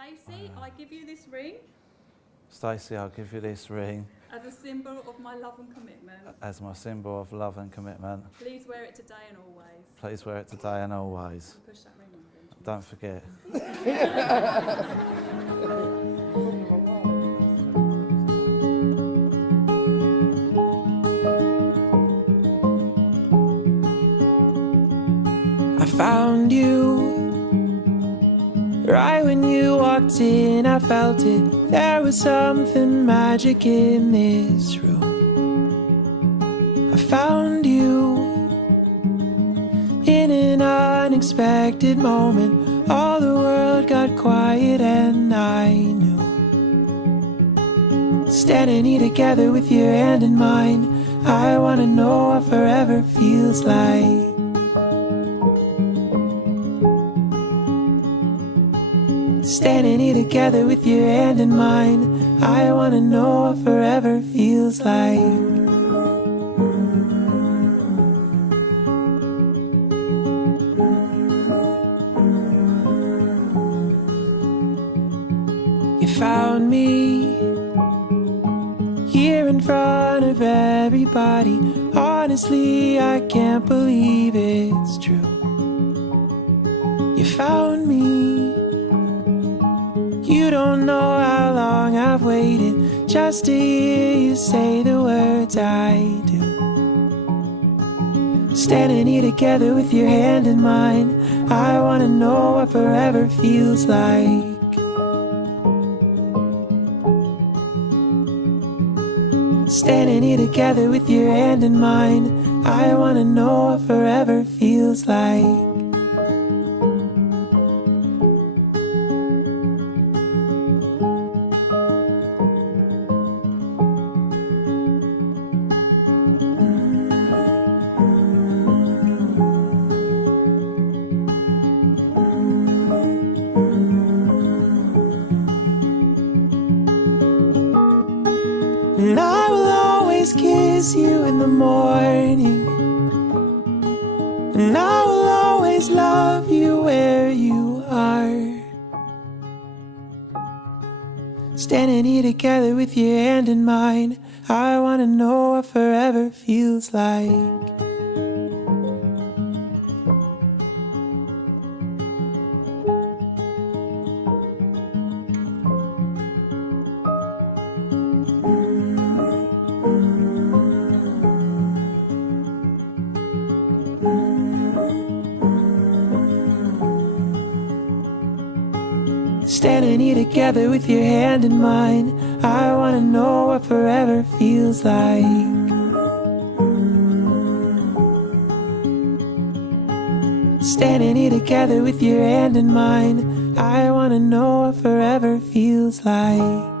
Stacey, I give you this ring Stacey, I'll give you this ring as a symbol of my love and commitment. as my symbol of love and commitment. Please wear it today and always. Please wear it today and always. And push that ring on, Benjamin. Don't forget. I found you right when you walked in. I felt it. There was something magic in this room. I found you in an unexpected moment. All the world got quiet and I knew. Standing here together with your hand in mine, I wanna know what forever feels like. Standing here together with your hand in mine, I wanna know what forever feels like. You found me here in front of everybody. Honestly, I can't believe it's true. You found me. You don't know how long I've waited just to hear you say the words I do. Standing here together with your hand in mine, I wanna know what forever feels like. Standing here together with your hand in mine, I wanna know what forever feels like. And I will always kiss you in the morning, and I will always love you where you are. Standing here together with your hand in mine, I wanna know what forever feels like. Standing here together with your hand in mine, I wanna know what forever feels like. Standing here together with your hand in mine, I wanna know what forever feels like.